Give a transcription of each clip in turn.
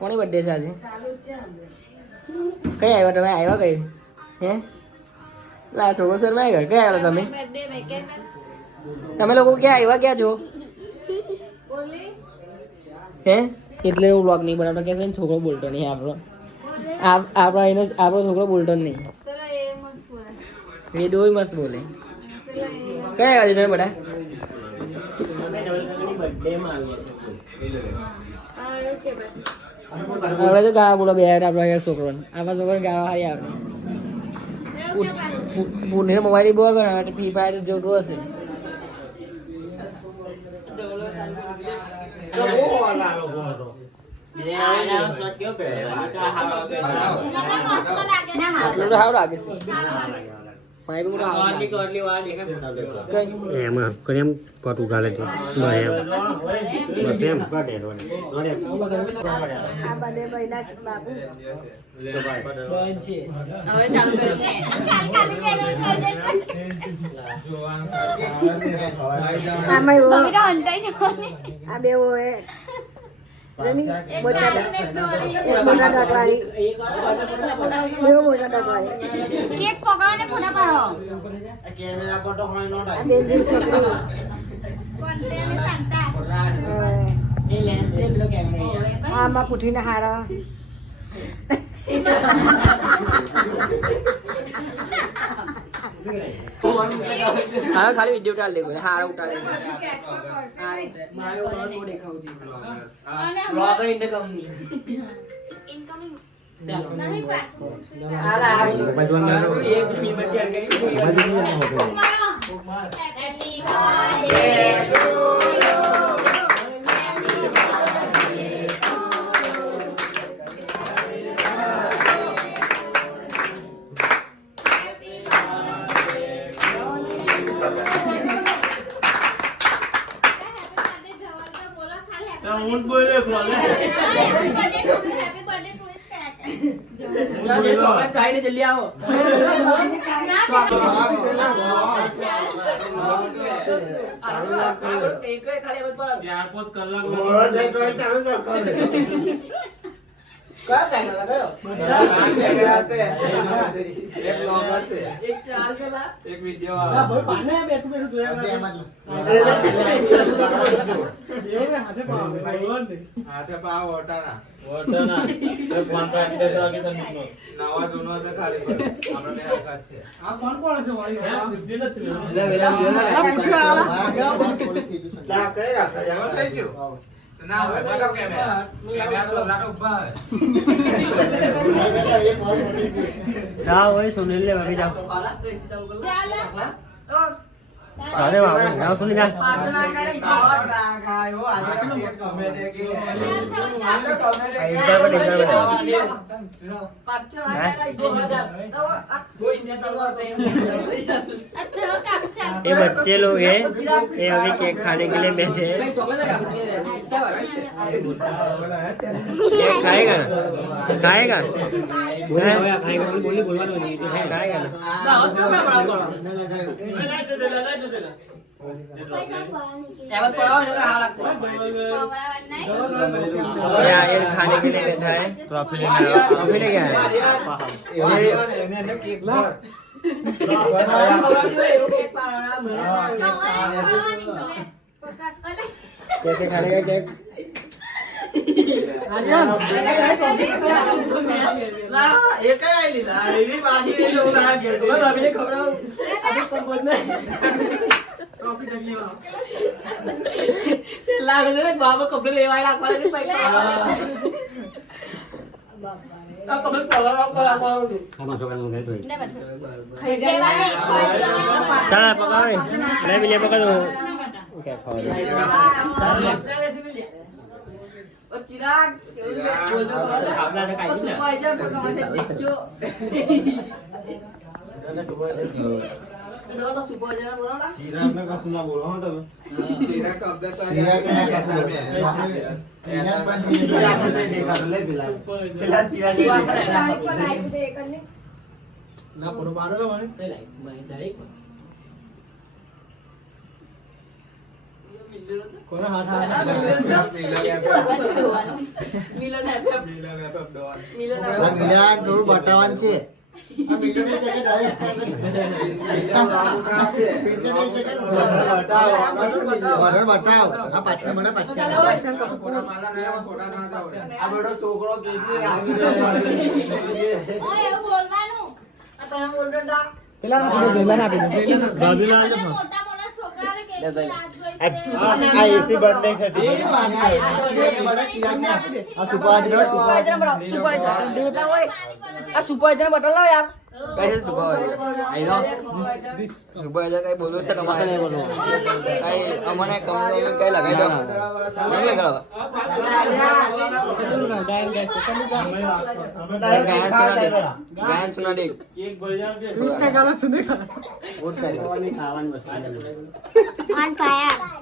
કોની બર્થડે છે આજે? કઈ આવ્યા તમે? આવ્યા કઈ? હે લા છોકરો શર્મા ગયા. કઈ આવ્યા તમે? તમે લોકો ક્યાં આવ્યા? ક્યાં છો? હે એટલે હું બ્લોગ નહીં બનાવતો કે છે ને છોકરો બોલતો નહીં આપણો. આપણો છોકરો બોલતો નહીં. એ ડોય મસ્ત બોલે. કઈ આવ્યા છે તમે બધા? આપણે તો ગાવા બોલો બે આપણા છોકરો આપણા છોકરો ગાવા હારી આવે. પુણ્ય મોબાઈલ બહુ કરે ફ્રી ફાયર જોતું હશે. સારું લાગે છે એમાં કેમ પટું ગાલે છે કેક પકડો ને ફોટા પાડો કેમેરા પર તો હોય નો ડાય બેનજી છોકરી કોન્ટેને સાંતા એ લેન્સ છે પેલો કેમેરા આમાં પૂઠીને હારા હા ખાલી વિડિયો ઉતાર લે હારા ઉતાર લે મારો બહુ દેખાવ છે blogger in the company incoming નહીં પાસ આલા એક મિનિટ કે ગઈ હેપી બર્થડે ટુ યુ ઊંટ બોલે બોલે happy birthday to is cake જે ચોકલેટ ખાઈને જલ્દી આવો હાથે પાવ વટાણા નવા જૂનો છે ખાલી આપણે હરકત છે આ કોણ કોણ છે વાળી લા કઈ રાખા યાર થઈ ગયું ના હોય બગા કેમેરા સોલાનો ઉભા જા ઓય સુનિલ લે ભાભી જાઓ અરે વાહ ના સુનિલ જા પાછલા કરી ખાયો આજે ટેસ્ટ ગમે દે કે આને ગમે દે ये बच्चे लोग हैं ये अभी केक खाने के लिए बैठे हैं केक खाएगा ना खाएगा बोली बोलवा खाएगा ना ये खाने के लिए बैठा है ट्रॉफी ले गया है कैसे खाने का केक એક આઈલી ના એની બાકી એ લોકો ના ગેટ अभी ने खबर अभी कौन बोलना ટ્રોફી જગલી लाग दे बाबा कपड़े लेवा રાખવા નથી પૈસા આ કપડે પલાવા આમાં છોકરાનો ગઈ તો ખાઈ જવાની ચાલ પકાવે લે બિલે પકા દો કે ખાવા ओ चिराग बोल दो આપલા ને કાઈ सुपरवाइजर को कहां से देखो तो सुपरवाइजर बोलो ना चिराग ने कसम ना बोलो हां તમે चिराग कब तक चिराग ने कसम चिराग पर चिराग ने देखा ले बिला फिलहाल चिराग ने ना फोटो मारो तो मैंने लाइक मैं डायरेक्ट કોનો હાથ આવે મિલન એફએફ મિલન થોડું બતાવવાનું છે આ મિલન ની જગ્યાએ બતાવ આ પાછળ મને પાછળ આ બેડો છોકરો કેવી આવી રહ્યો ઓય એવું બોલવાનું આ તમે બોલતો તા પેલા ના જેલા ના આપી મોટા મોટા છોકરાને કેવી લાજ હોય આ એસી બંધ નહીં થતી આ સુપાજનો સુપરવાઇઝર બનાવ સુપરવાઇઝર ડેટા હોય આ સુપરવાઇઝર બટન લાવ યાર કઈ છે સુપરવાઇઝર આઈનો સુપરવાઇઝર કઈ બોલો છે તમારે નહીં બોલવું કઈ અમને કંપની કઈ લગાઈ દો નહીં લગાડવા ગાયન સુના દેખ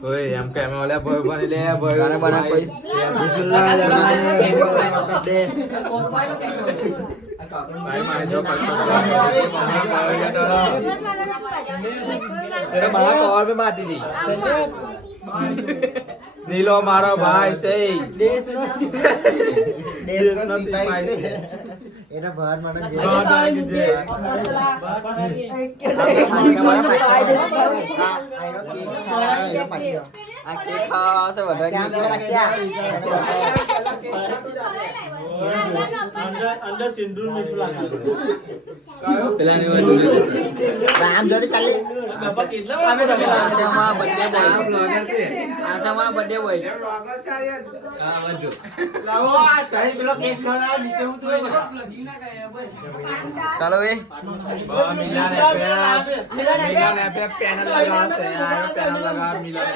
ઓય એમ કે અમે ઓલા ભય બની લે ભય ગાના બના કોઈ ભાઈ મારે જો અરે મારા કવર पे માટી દી નીલો મારો ભાઈ છે દેશનો સિપાહી એના બહાર મને આ કેક ખાવા છે અંદર સિંદૂર મીઠું લાગે પેલા ની વાત રામ જોડી ચાલે બાપા કેટલા વાગે તમે આસે અમારા બર્થડે બોય આસે અમારા બર્થડે બોય હા વજો લાવો આ ટાઈ પેલો કેક ખાવા નીચે ઉતરો ચાલો બે मिलन ऐप पैनल लगा से यार पैनल लगा मिलन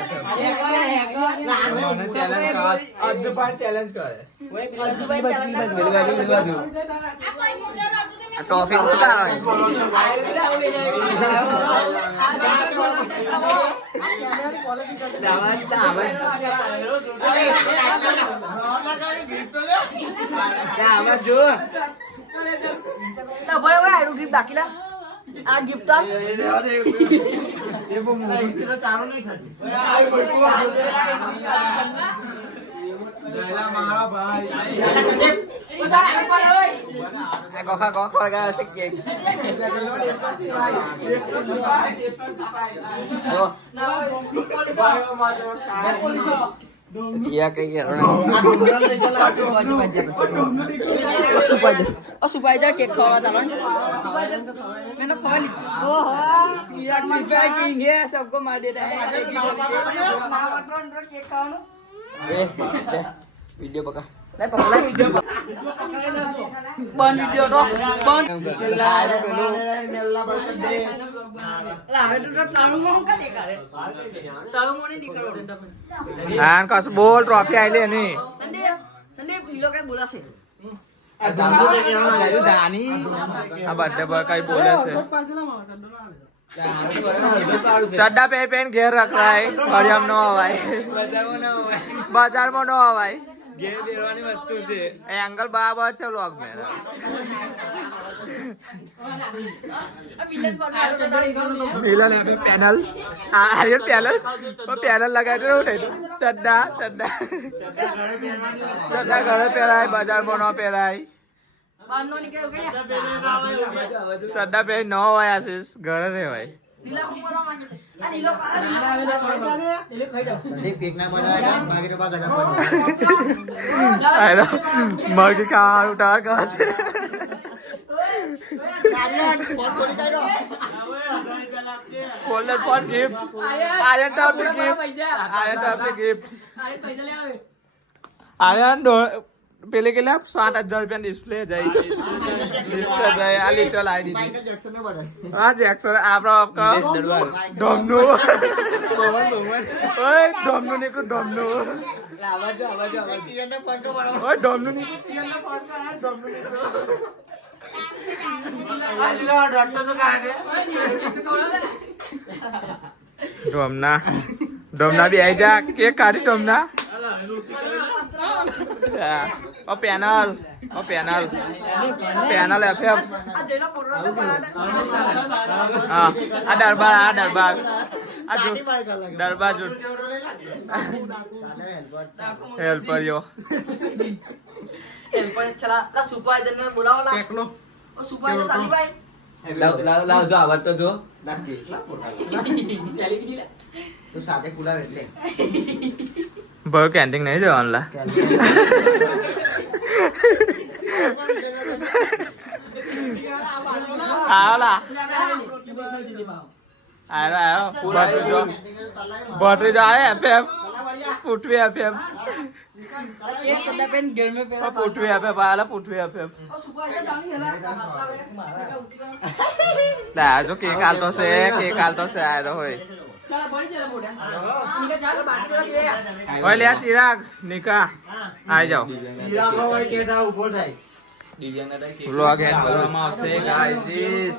ऐप मैंने चैलेंज का आज पास चैलेंज का है ઓય અજુભાઈ ચેલેન્જ ના આ કોઈ મોટા રાખું આ ટોફી ઉતા આવે ના ભાઈ ભાઈ આરું ગિફ્ટ દાખલા આ ગિફ્ટ આ ये वो मूवी से चारों नहीं छटी आई बड़को गैला मारा भाई આ કોખા કોખા લગા છે કેક જો જીયા કઈ સુપરવાઇઝર કેક ખાવા ચાલો મેને ખવા લીધું ઓહો ચિરાગ મીઠા કિંગ હે सबको मार देता है કેક ખાવાનું વિડિયો પકડ લે પકડા વિડિયો બન વિડિયો તો બન લા હવે તો તાણું મો કા દેખાડે તાણું મો નહીં દેખાડો તમે हां कस बोल ट्रॉफी आइले नहीं સંદીપ સંદીપ લીલો કઈ બોલાશે આ બર્થડે પર કઈ બોલે છે ચड्डा पे पेन घेर रख रहा है और हम नो हवाई बाजार में नो हवाई घेर देरवानी वस्तु से ए अंकल बाबा अच्छा व्लॉग में આ વિલન પર मिलन है पैनल आर्यन पैनल वो पैनल लगा दे उठे चड्डा चड्डा चड्डा घर पहरा है बाजार में नो पहरा है બારનો નીકળ્યો કે चड्डा पे नो હોય આશીષ ઘરે રે ભાઈ લીલા કુંવરવા માંગે છે આ લીલો પાડા લીલો ખાઈ જાવ સંદીપ કેક ના બનાયા ભાગે તો ભાગ ગજબ આયરો મરકી કા ઉતાર કા છે ફોલ્ડર ફોર ગિફ્ટ આર્યન ટોપ ની ગિફ્ટ આર્યન ટોપ ની ગિફ્ટ અરે પૈસા લે આવે આર્યન પેલે કે લે 7000 રૂપિયા ડિસ્પ્લે જાય ડિસ્પ્લે જાય આ લિટલ આઈડી હા જેક્સન આપણા દરબાર ડોમનો ઓય ડોમનો ને કો ડોમનો આવાજો ટીયન ને ફોન કો બરાબર ઓય ડોમનો ને ટીયન ને ફોન કો ડોમનો ને આ લીલો ડોટનો તો કાઢે ડોમના બી આઈ જા કે કાઢી ડોમના પેનલ પેનલ એફએફ આ જેલા ફોટો હા આ દરબાર આ જો દરબાર જો હેલ્પર યો હેલ્પર ચલા લા સુપરવાઇઝર ને બોલાવો લા ટેકલો ઓ સુપરવાઇઝર તાલીભાઈ લાવ જો આવડ તો જો નાખી સેલી કીધી લે તો સાથે કુલાવ એટલે ભાઈ કેન્ટીન નહીં જવાનું લા આવલા આયો બટરી જો આવે એફએફ પુઠવી એફએફ ये चड्डा पेन घर में पहला પુઠવી એફએફ આલા પુઠવી એફએફ ओ सुपरवाइजर जानी हेला લા જો કેક આલતો છે આયો હોય चला बड़ी चला मोटा निका चाल बाकी तो के ઓય લે ચિરાગ નિકા આઈ જાઓ ચીરાગો હોય કેટા ઉભો થાય વ્લોગ એન્ડ કરવામાં આવશે ગાઈસ